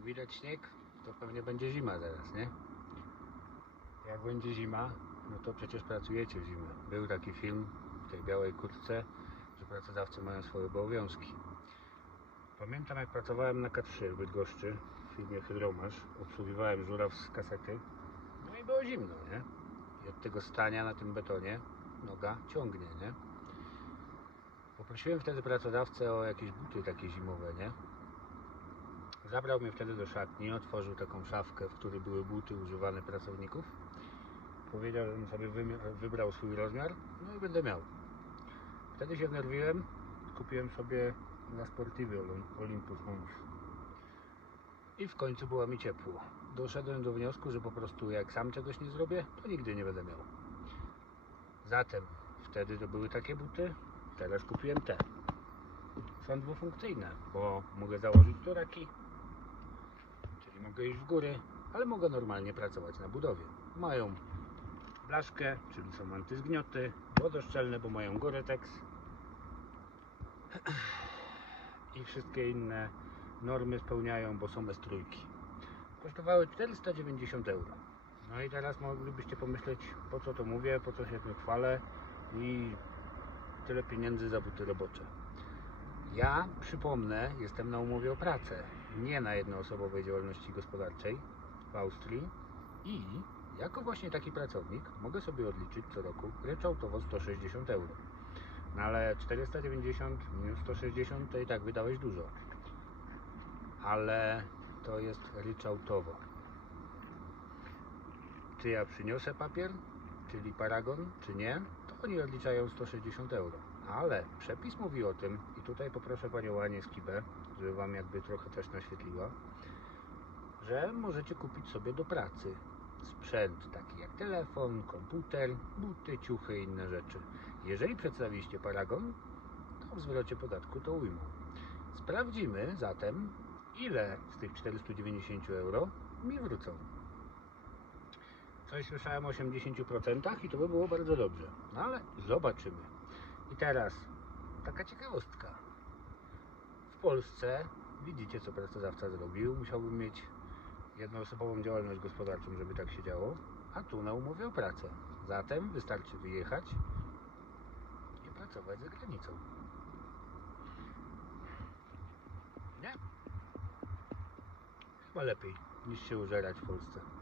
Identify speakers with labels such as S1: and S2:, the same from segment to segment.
S1: Jak widać śnieg, to pewnie będzie zima zaraz, nie? Jak będzie zima, no to przecież pracujecie w zimę. Był taki film w tej białej kurtce, że pracodawcy mają swoje obowiązki. Pamiętam jak pracowałem na K3 w Bydgoszczy w filmie Hydromasz, obsługiwałem żuraw z kasety, no i było zimno, nie? I od tego stania na tym betonie noga ciągnie, nie? Poprosiłem wtedy pracodawcę o jakieś buty takie zimowe, nie? Zabrał mnie wtedy do szatni, otworzył taką szafkę, w której były buty używane pracowników. Powiedział, żebym sobie wybrał swój rozmiar, no i będę miał. Wtedy się wnerwiłem, kupiłem sobie na Sportiwy Olym- Olympus Mons. I w końcu było mi ciepło. Doszedłem do wniosku, że po prostu jak sam czegoś nie zrobię, to nigdy nie będę miał. Zatem wtedy to były takie buty, teraz kupiłem te. Są dwufunkcyjne, bo mogę założyć turaki, mogę iść w góry, ale mogę normalnie pracować na budowie. Mają blaszkę, czyli są antyzgnioty, wodoszczelne, bo mają Gore-Tex i wszystkie inne normy spełniają, bo są S3. Kosztowały 490 euro. No i teraz moglibyście pomyśleć, po co to mówię, po co się tym chwalę i tyle pieniędzy za buty robocze. Ja, przypomnę, jestem na umowie o pracę, nie na jednoosobowej działalności gospodarczej w Austrii i jako właśnie taki pracownik mogę sobie odliczyć co roku ryczałtowo 160 euro. No ale 490 minus 160 to i tak wydałeś dużo. Ale to jest ryczałtowo. Czy ja przyniosę papier, czyli paragon, czy nie, to oni odliczają 160 euro. Ale przepis mówi o tym, i tutaj poproszę Panią Anię Skibę, żeby Wam jakby trochę też naświetliła, że możecie kupić sobie do pracy sprzęt taki jak telefon, komputer, buty, ciuchy i inne rzeczy. Jeżeli przedstawiliście paragon, to w zwrocie podatku to ujmą. Sprawdzimy zatem, ile z tych 490 euro mi wrócą. Coś słyszałem o 80% i to by było bardzo dobrze. No ale zobaczymy. I teraz taka ciekawostka. W Polsce widzicie co pracodawca zrobił. Musiałbym mieć jednoosobową działalność gospodarczą, żeby tak się działo, a tu na umowie o pracę. Zatem wystarczy wyjechać i pracować za granicą. Nie? Chyba lepiej niż się użerać w Polsce.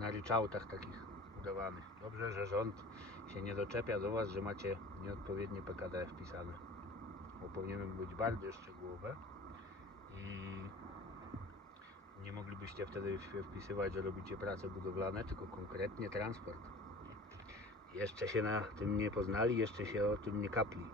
S1: Na ryczałtach takich udawanych. Dobrze, że rząd się nie doczepia do Was, że macie nieodpowiednie PKD wpisane. Bo powinienem być bardziej szczegółowe i nie moglibyście wtedy wpisywać, że robicie prace budowlane, tylko konkretnie transport. Jeszcze się na tym nie poznali, jeszcze się o tym nie kapli.